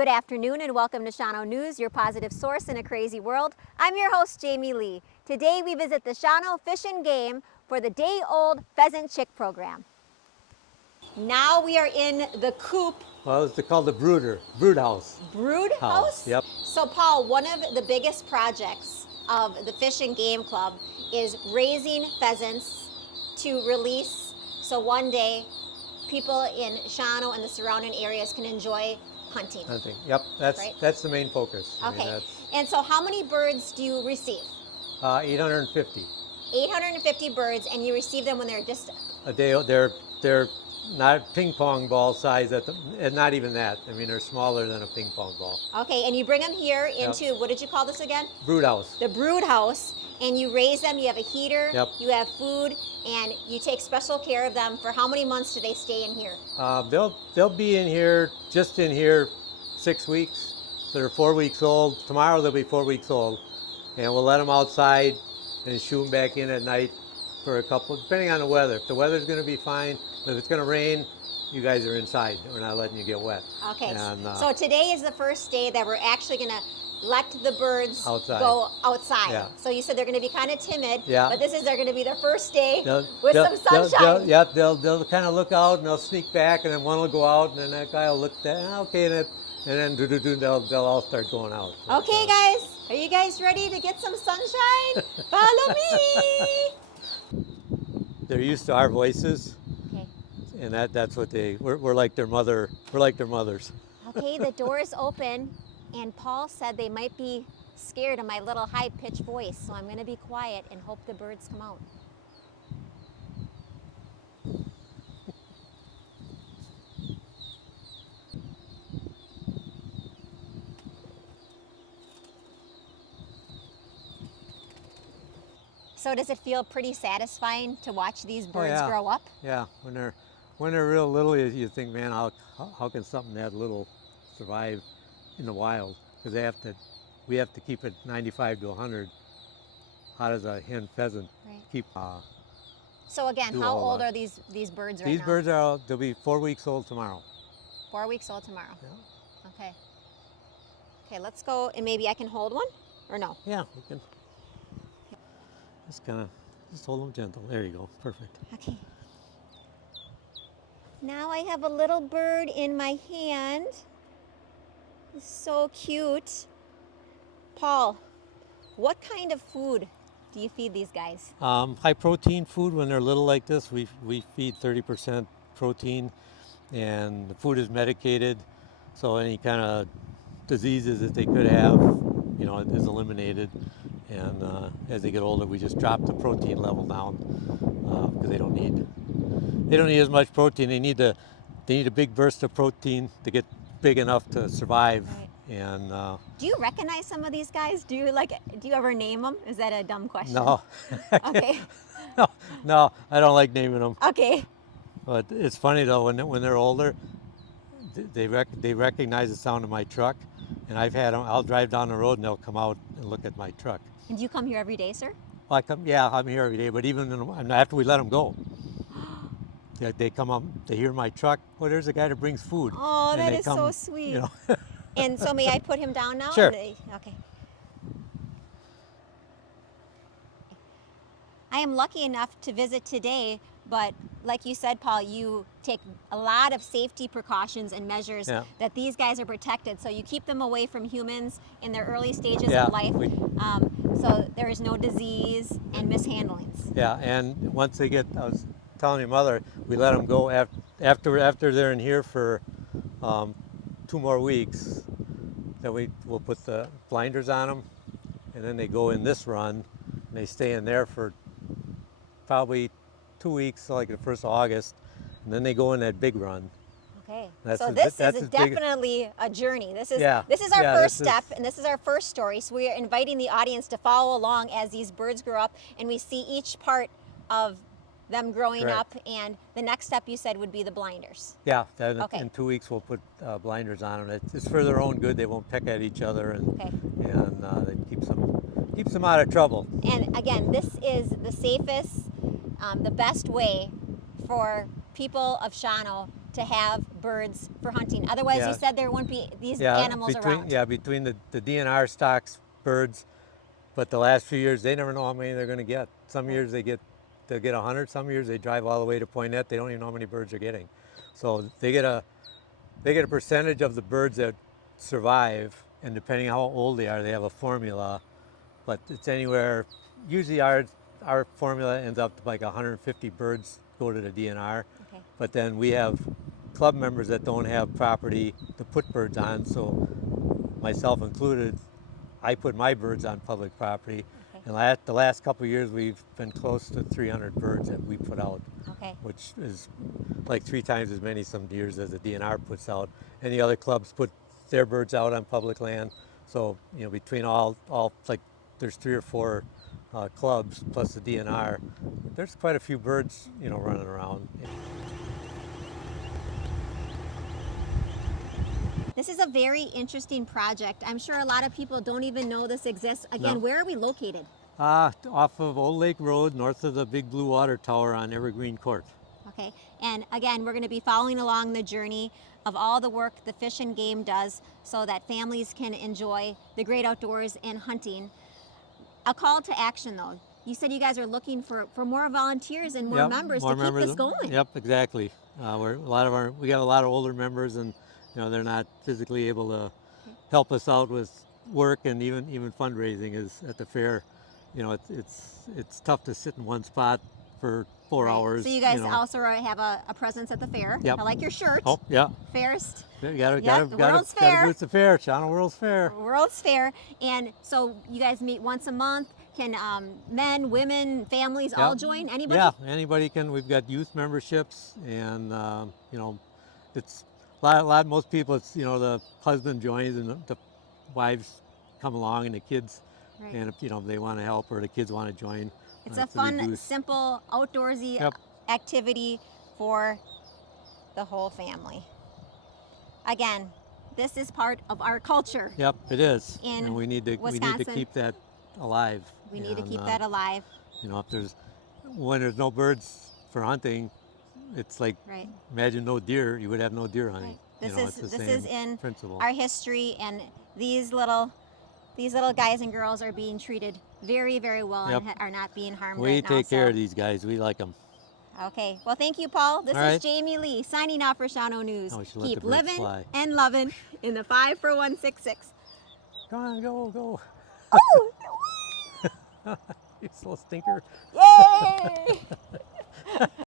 Good afternoon and welcome to Shawano News, your positive source in a crazy world. I'm your host, Jaime Lee. Today we visit the Shawano Fish and Game for the day-old pheasant chick program. Now we are in the coop. Well, it's called the brood house. Brood house? Yep. So Paul, one of the biggest projects of the Fish and Game Club is raising pheasants to release so one day people in Shawano and the surrounding areas can enjoy hunting. Yep, Right? that's the main focus. Okay. And so how many birds do you receive? 850 850 birds, and you receive them when they're just... a day. They're not ping pong ball size and not even that. I mean, they're smaller than a ping pong ball. Okay, and you bring them here into, what did you call this again? Brood house. The brood house, and you raise them. You have a heater. Yep. You have food, and you take special care of them. For how many months do they stay in here? They'll be in here, just in here, 6 weeks. So they're 4 weeks old. Tomorrow they'll be 4 weeks old, and we'll let them outside and shoo them back in at night for a couple, depending on the weather. If the weather's going to be fine, but if it's going to rain, you guys are inside. We're not letting you get wet. Okay, And, so today is the first day that we're actually going to let the birds go outside. Yeah. So you said they're going to be kind of timid, Yeah. but they're going to be their first day with some sunshine. They'll kind of look out and they'll sneak back, and then one will go out, and then that guy will look there, okay, and then they'll all start going out. Okay, guys, are you guys ready to get some sunshine? Follow me. They're used to our voices, Okay. and that's what we're like their mother. We're like their mothers. Okay, the door is open, and Paul said they might be scared of my little high-pitched voice, so I'm going to be quiet and hope the birds come out. So does it feel pretty satisfying to watch these birds grow up? Yeah, when they're real little, you think, man, how can something that little survive in the wild? Because we have to keep it 95 to 100. How does a hen pheasant keep? So again, how old are these birds right now? These birds they'll be 4 weeks old tomorrow. 4 weeks old tomorrow. Yeah. Okay. Okay, let's go, and maybe I can hold one, or no? Yeah, you can. Just hold them gentle. There you go. Perfect. Okay. Now I have a little bird in my hand. It's so cute. Paul, what kind of food do you feed these guys? High protein food. When they're little like this, we feed 30% protein, and the food is medicated, so any kind of diseases that they could have, is eliminated. And as they get older, we just drop the protein level down because they don't need as much protein. They need a big burst of protein to get big enough to survive. Right. And do you recognize some of these guys? Do you ever name them? Is that a dumb question? No. Okay. No, I don't like naming them. Okay. But it's funny though, when they're older, they recognize the sound of my truck, and I've had them. I'll drive down the road and they'll come out and look at my truck. And do you come here every day, sir? I'm here every day, but even after we let them go, they come up, they hear my truck. Well, there's a guy that brings food. Oh, that is so sweet. And so may I put him down now? Sure. Okay. I am lucky enough to visit today, but like you said, Paul, you take a lot of safety precautions and measures that these guys are protected. So you keep them away from humans in their early stages of life. So there is no disease and mishandlings. Yeah, and once they I was telling your mother, we let them go after they're in here for 2 more weeks. Then we'll put the blinders on them, and then they go in this run, and they stay in there for probably 2 weeks, so like the 1st of August, and then they go in that big run. Okay, so this is definitely a journey. This is our first step, and this is our first story. So we are inviting the audience to follow along as these birds grow up, and we see each part of them growing up. And the next step you said would be the blinders. Yeah, in 2 weeks we'll put blinders on them. It's for their own good. They won't peck at each other, and it keeps them out of trouble. And again, this is the safest, the best way for people of Shawano to have birds for hunting. Otherwise, Yeah. you said there wouldn't be these animals around. Yeah, between the DNR stocks, birds, but the last few years they never know how many they're going to get. Some years they'll get 100. Some years they drive all the way to Poinet. They don't even know how many birds they're getting. So they get a percentage of the birds that survive, and depending on how old they are, they have a formula. But it's anywhere. Usually our formula ends up to like 150 birds go to the DNR. Okay. But then we have club members that don't have property to put birds on, so myself included, I put my birds on public property. Okay. And the last couple of years, we've been close to 300 birds that we put out, Okay. which is like 3 times as many some years as the DNR puts out. And the other clubs put their birds out on public land. So, you know, between all like there's 3 or 4 clubs plus the DNR, there's quite a few birds, you know, running around. This is a very interesting project. I'm sure a lot of people don't even know this exists. Again, No. where are we located? Off of Old Lake Road, north of the big blue water tower on Evergreen Court. Okay, and again, we're going to be following along the journey of all the work the Fish and Game does so that families can enjoy the great outdoors and hunting. A call to action though. You said you guys are looking for more volunteers and more members to keep this going. Yep, exactly. We got a lot of older members, and you know they're not physically able to help us out with work, and even fundraising is at the fair. You know, it's tough to sit in one spot for 4 hours. So you guys also have a presence at the fair. Yep. I like your shirt. Oh, yeah. Fairest. You gotta World's Fair. boots the fair, Shawano World's Fair. World's Fair. And so you guys meet once a month. Can men, women, families all join? Anybody? Yeah, anybody can. We've got youth memberships, and you know, it's a lot. Most people, it's you know, the husband joins and the wives come along, and the kids, and if you know they want to help or the kids want to join. It's a fun, simple, outdoorsy activity for the whole family. Again, this is part of our culture. Yep, it is, in and we need to keep that alive. We need to keep that alive. You know, when there's no birds for hunting, it's like imagine no deer. You would have no deer hunting. This you know, is in principle. Our history, and these little guys and girls are being treated very, very well and are not being harmed. We take care of these guys. We like them. Okay. Well, thank you, Paul. This is Jaime Lee signing off for Shawano News. Keep living and loving in the 5 for 166. Come on, go. Oh! You little stinker. Yay!